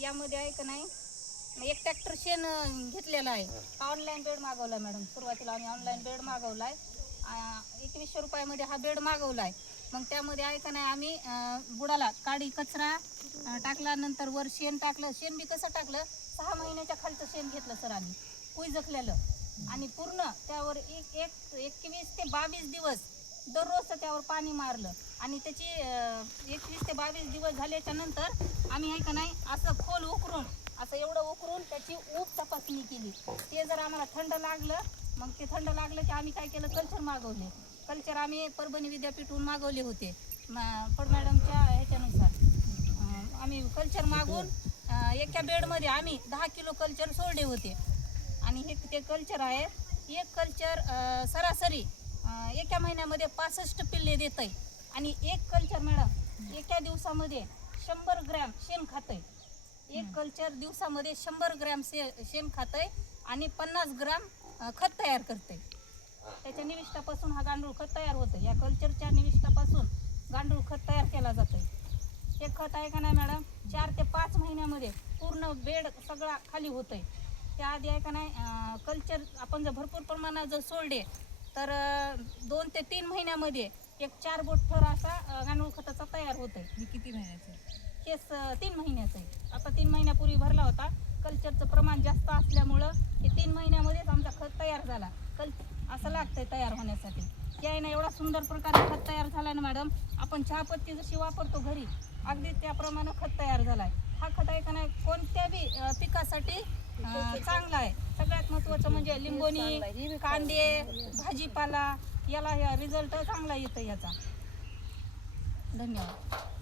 यामध्ये आहे का नाही, एक ट्रॅक्टर शेण घेतलेला आहे. ऑनलाईन बेड मागवला मॅडम. सुरुवातीला आम्ही ऑनलाईन बेड मागवलाय. 2100 रुपयामध्ये हा बेड मागवलाय. मग त्यामध्ये आहे का नाही, आम्ही बुडाला काडी कचरा टाकला, नंतर वर शेण टाकलं. शेण बी कसं टाकलं, 6 महिन्याच्या खालचं शेण घेतलं सर आम्ही, कुजकलेलं. आणि पूर्ण त्यावर 21 ते 22 दिवस दररोज त्यावर पाणी मारलं. आणि त्याची 21 ते 22 दिवस झाल्याच्या नंतर आम्ही आहे का नाही, असं खोल उकरून, असं एवढं उकरून त्याची ऊब तपासणी केली. ते जर आम्हाला थंड लागलं, मग ते थंड लागलं की आम्ही काय केलं, कल्चर मागवले. कल्चर आम्ही परभणी विद्यापीठहून मागवले होते. फड मॅडमच्या ह्याच्यानुसार आम्ही कल्चर मागून एका बेडमध्ये आम्ही 10 किलो कल्चर सोडले होते. आणि हे ते कल्चर आहे, एक कल्चर सरासरी एका महिन्यामध्ये 65 पिल्ले देत आहे. आणि एक कल्चर मॅडम एका दिवसामध्ये 100 ग्रॅम शेण खातंय. एक कल्चर दिवसामध्ये 100 ग्रॅम शेण खातंय आणि 50 ग्राम खत तयार करते. त्याच्या निविष्ठापासून हा गांडूळ खत तयार होतं. या कल्चरच्या निविष्ठापासून गांडूळ खत तयार केला जातं. हे खत आहे का नाही मॅडम, 4 ते 5 महिन्यामध्ये पूर्ण बेड सगळा खाली होतंय. त्याआधी आहे का नाही, कल्चर आपण जर भरपूर प्रमाणात जर सोडले तर 2 ते 3 महिन्यामध्ये एक 4 बोट थर असा गांडूळ खताचा तयार होतोय. हे किती महिन्याचं? हे 3 महिन्याचं आहे. आता 3 महिन्यापूर्वी भरला होता. कल्चरचं प्रमाण जास्त असल्यामुळं हे 3 महिन्यामध्येच आमचा खत तयार झाला. असं लागतंय तयार होण्यासाठी. हे आहे ना, एवढा सुंदर प्रकारे खत तयार झाला ना मॅडम. आपण चहापत्ती जशी वापरतो घरी, अगदी त्याप्रमाणे खत तयार झालाय. हा खत आहे का नाही, कोणत्या बी पिकासाठी चांगला आहे. सगळ्यात महत्त्वाचं म्हणजे लिंबोणी, कांदे, भाजीपाला, याला रिझल्ट चांगला येतो याचा. धन्यवाद.